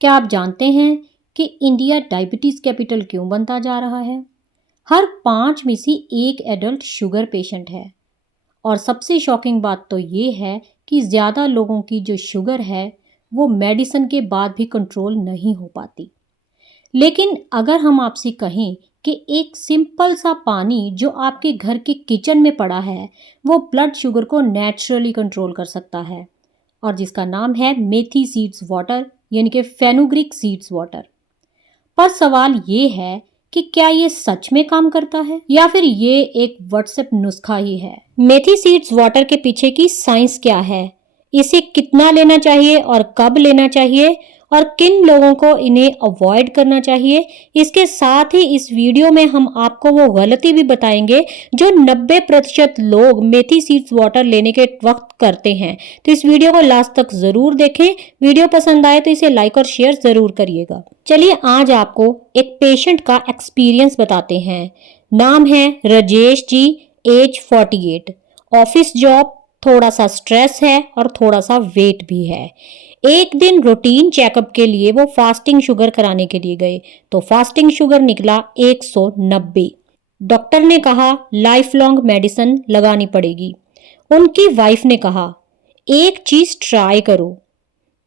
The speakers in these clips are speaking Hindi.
क्या आप जानते हैं कि इंडिया डायबिटीज़ कैपिटल क्यों बनता जा रहा है? हर 5 में से एक एडल्ट शुगर पेशेंट है और सबसे शॉकिंग बात तो ये है कि ज़्यादा लोगों की जो शुगर है वो मेडिसिन के बाद भी कंट्रोल नहीं हो पाती। लेकिन अगर हम आपसे कहें कि एक सिंपल सा पानी जो आपके घर के किचन में पड़ा है वो ब्लड शुगर को नेचुरली कंट्रोल कर सकता है और जिसका नाम है मेथी सीड्स वाटर यानी कि फेनुग्रीक सीड्स वाटर। पर सवाल ये है कि क्या ये सच में काम करता है या फिर ये एक व्हाट्सएप नुस्खा ही है। मेथी सीड्स वाटर के पीछे की साइंस क्या है, इसे कितना लेना चाहिए और कब लेना चाहिए और किन लोगों को इन्हें अवॉइड करना चाहिए, इसके साथ ही इस वीडियो में हम आपको वो गलती भी बताएंगे जो 90% लोग मेथी सीड्स वाटर लेने के वक्त करते हैं। तो इस वीडियो को लास्ट तक जरूर देखें। वीडियो पसंद आए तो इसे लाइक और शेयर जरूर करिएगा। चलिए आज आपको एक पेशेंट का एक्सपीरियंस बताते हैं। नाम है Rajesh ji, as 48, office job, थोड़ा सा स्ट्रेस है और थोड़ा सा वेट भी है। एक दिन रूटीन चेकअप के लिए वो फास्टिंग शुगर कराने के लिए गए तो फास्टिंग शुगर निकला 190। डॉक्टर ने कहा लाइफ लॉन्ग मेडिसिन लगानी पड़ेगी। उनकी वाइफ ने कहा एक चीज ट्राई करो,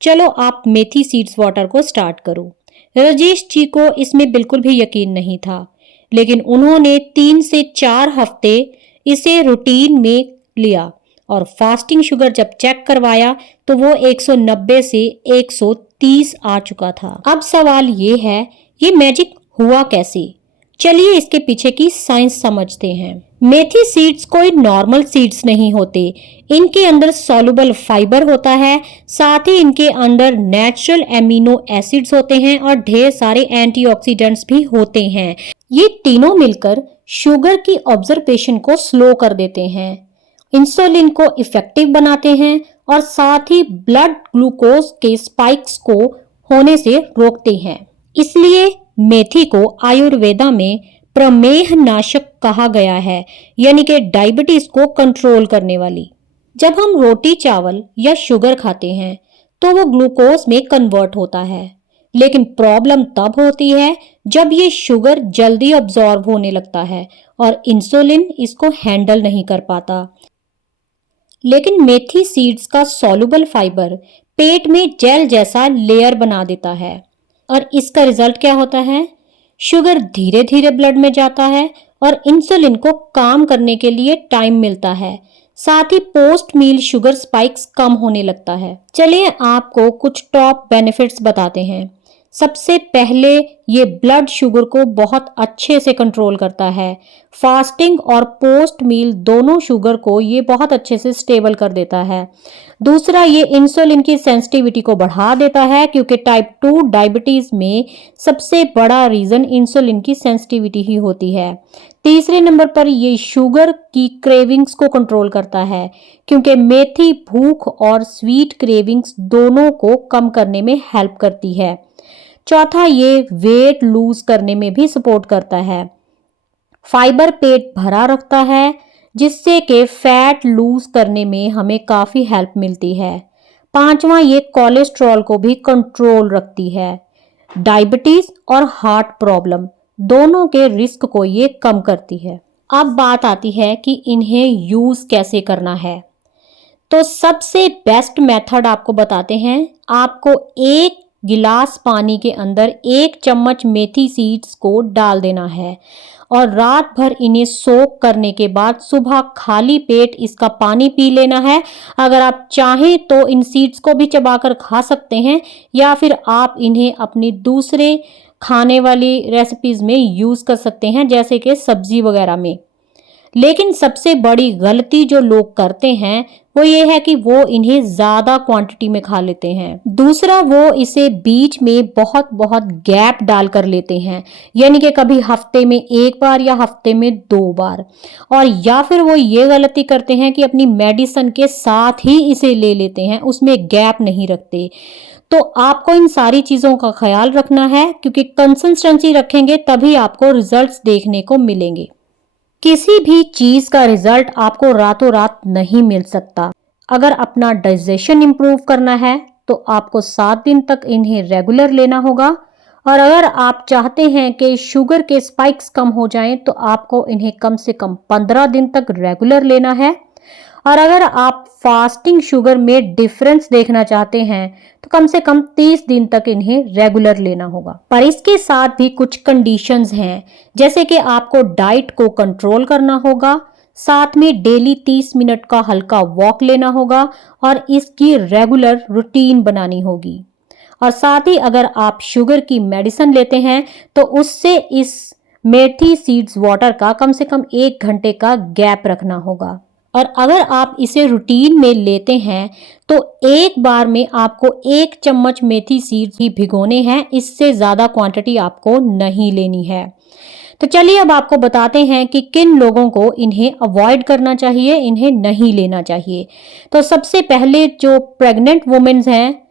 चलो आप मेथी सीड्स वाटर को स्टार्ट करो। राजेश जी को इसमें बिल्कुल भी यकीन नहीं था, लेकिन उन्होंने 3 से 4 हफ्ते इसे रूटीन में लिया और फास्टिंग शुगर जब चेक करवाया तो वो 190 से 130 आ चुका था। अब सवाल ये है, ये मैजिक हुआ कैसे? चलिए इसके पीछे की साइंस समझते हैं। मेथी सीड्स कोई नॉर्मल सीड्स नहीं होते, इनके अंदर सॉल्युबल फाइबर होता है, साथ ही इनके अंदर नेचुरल एमिनो एसिड्स होते हैं और ढेर सारे एंटीऑक्सीडेंट्स भी होते हैं। ये तीनों मिलकर शुगर की ऑब्जर्वेशन को स्लो कर देते हैं, इंसुलिन को इफेक्टिव बनाते हैं और साथ ही ब्लड ग्लूकोज के स्पाइक्स को होने से रोकते हैं। इसलिए मेथी को आयुर्वेदा में प्रमेह नाशक कहा गया है, यानी कि डायबिटीज को कंट्रोल करने वाली। जब हम रोटी चावल या शुगर खाते हैं तो वो ग्लूकोज में कन्वर्ट होता है, लेकिन प्रॉब्लम तब होती है जब ये शुगर जल्दी अब्जॉर्ब होने लगता है और इंसुलिन इसको हैंडल नहीं कर पाता। लेकिन मेथी सीड्स का सॉल्युबल फाइबर पेट में जेल जैसा लेयर बना देता है और इसका रिजल्ट क्या होता है? शुगर धीरे धीरे ब्लड में जाता है और इंसुलिन को काम करने के लिए टाइम मिलता है, साथ ही पोस्ट मील शुगर स्पाइक्स कम होने लगता है। चलिए आपको कुछ टॉप बेनिफिट्स बताते हैं। सबसे पहले ये ब्लड शुगर को बहुत अच्छे से कंट्रोल करता है। फास्टिंग और पोस्ट मील दोनों शुगर को ये बहुत अच्छे से स्टेबल कर देता है। दूसरा, ये इंसुलिन की सेंसिटिविटी को बढ़ा देता है, क्योंकि टाइप 2 डायबिटीज में सबसे बड़ा रीजन इंसुलिन की सेंसिटिविटी ही होती है। तीसरे नंबर पर ये शुगर की क्रेविंग्स को कंट्रोल करता है, क्योंकि मेथी भूख और स्वीट क्रेविंग्स दोनों को कम करने में हेल्प करती है। चौथा, ये वेट लूज करने में भी सपोर्ट करता है। फाइबर पेट भरा रखता है, जिससे कि फैट लूज करने में हमें काफ़ी हेल्प मिलती है। पांचवा, ये कोलेस्ट्रॉल को भी कंट्रोल रखती है। डायबिटीज और हार्ट प्रॉब्लम दोनों के रिस्क को ये कम करती है। अब बात आती है कि इन्हें यूज़ कैसे करना है। तो सबसे बेस्ट मेथड आपको बताते हैं। आपको 1 गिलास पानी के अंदर 1 चम्मच मेथी सीड्स को डाल देना है और रात भर इन्हें सोक करने के बाद सुबह खाली पेट इसका पानी पी लेना है। अगर आप चाहें तो इन सीड्स को भी चबाकर खा सकते हैं या फिर आप इन्हें अपनी दूसरे खाने वाली रेसिपीज में यूज़ कर सकते हैं, जैसे कि सब्जी वगैरह में। लेकिन सबसे बड़ी गलती जो लोग करते हैं वो ये है कि वो इन्हें ज़्यादा क्वांटिटी में खा लेते हैं। दूसरा, वो इसे बीच में बहुत बहुत गैप डाल कर लेते हैं, यानी कि कभी हफ्ते में 1 बार या हफ्ते में 2 बार। और या फिर वो ये गलती करते हैं कि अपनी मेडिसिन के साथ ही इसे ले लेते हैं, उसमें गैप नहीं रखते। तो आपको इन सारी चीज़ों का ख्याल रखना है, क्योंकि कंसिस्टेंसी रखेंगे तभी आपको रिजल्ट्स देखने को मिलेंगे। किसी भी चीज का रिजल्ट आपको रातों रात नहीं मिल सकता। अगर अपना डाइजेशन इंप्रूव करना है तो आपको 7 दिन तक इन्हें रेगुलर लेना होगा। और अगर आप चाहते हैं कि शुगर के स्पाइक्स कम हो जाएं तो आपको इन्हें कम से कम 15 दिन तक रेगुलर लेना है। और अगर आप फास्टिंग शुगर में डिफरेंस देखना चाहते हैं तो कम से कम 30 दिन तक इन्हें रेगुलर लेना होगा। पर इसके साथ भी कुछ कंडीशंस हैं, जैसे कि आपको डाइट को कंट्रोल करना होगा, साथ में डेली 30 मिनट का हल्का वॉक लेना होगा और इसकी रेगुलर रूटीन बनानी होगी। और साथ ही अगर आप शुगर की मेडिसिन लेते हैं तो उससे इस मेथी सीड्स वाटर का कम से कम 1 घंटे का गैप रखना होगा। और अगर आप इसे रूटीन में लेते हैं तो एक बार में आपको 1 चम्मच मेथी सीड्स ही भिगोने हैं, इससे ज़्यादा क्वांटिटी आपको नहीं लेनी है। तो चलिए अब आपको बताते हैं कि किन लोगों को इन्हें अवॉइड करना चाहिए, इन्हें नहीं लेना चाहिए। तो सबसे पहले जो प्रेग्नेंट वुमेन्स हैं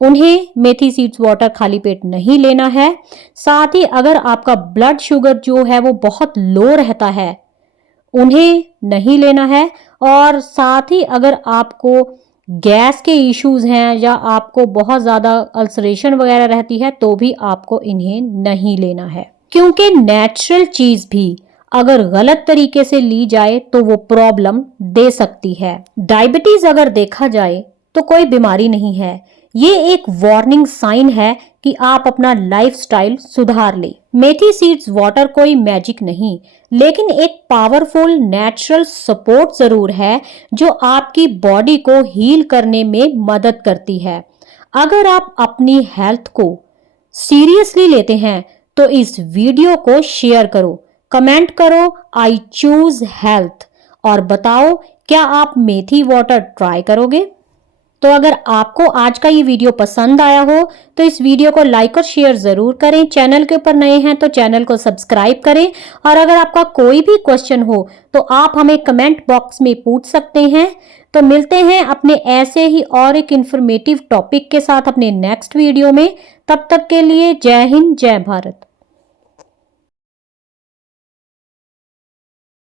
उन्हें मेथी सीड्स वाटर खाली पेट नहीं लेना है। साथ ही अगर आपका ब्लड शुगर जो है वो बहुत लो रहता है उन्हें नहीं लेना है। और साथ ही अगर आपको गैस के इश्यूज हैं या आपको बहुत ज़्यादा अल्सरेशन वगैरह रहती है तो भी आपको इन्हें नहीं लेना है, क्योंकि नेचुरल चीज़ भी अगर गलत तरीके से ली जाए तो वो प्रॉब्लम दे सकती है। डायबिटीज़ अगर देखा जाए तो कोई बीमारी नहीं है, ये एक वार्निंग साइन है कि आप अपना लाइफस्टाइल सुधार लें। मेथी सीड्स वाटर कोई मैजिक नहीं, लेकिन एक पावरफुल नेचुरल सपोर्ट जरूर है जो आपकी बॉडी को हील करने में मदद करती है। अगर आप अपनी हेल्थ को सीरियसली लेते हैं तो इस वीडियो को शेयर करो, कमेंट करो आई चूज हेल्थ और बताओ क्या आप मेथी वाटर ट्राई करोगे। तो अगर आपको आज का ये वीडियो पसंद आया हो तो इस वीडियो को लाइक और शेयर जरूर करें। चैनल के ऊपर नए हैं तो चैनल को सब्सक्राइब करें। और अगर आपका कोई भी क्वेश्चन हो तो आप हमें कमेंट बॉक्स में पूछ सकते हैं। तो मिलते हैं अपने ऐसे ही और एक इंफॉर्मेटिव टॉपिक के साथ अपने नेक्स्ट वीडियो में। तब तक के लिए जय हिंद, जय भारत।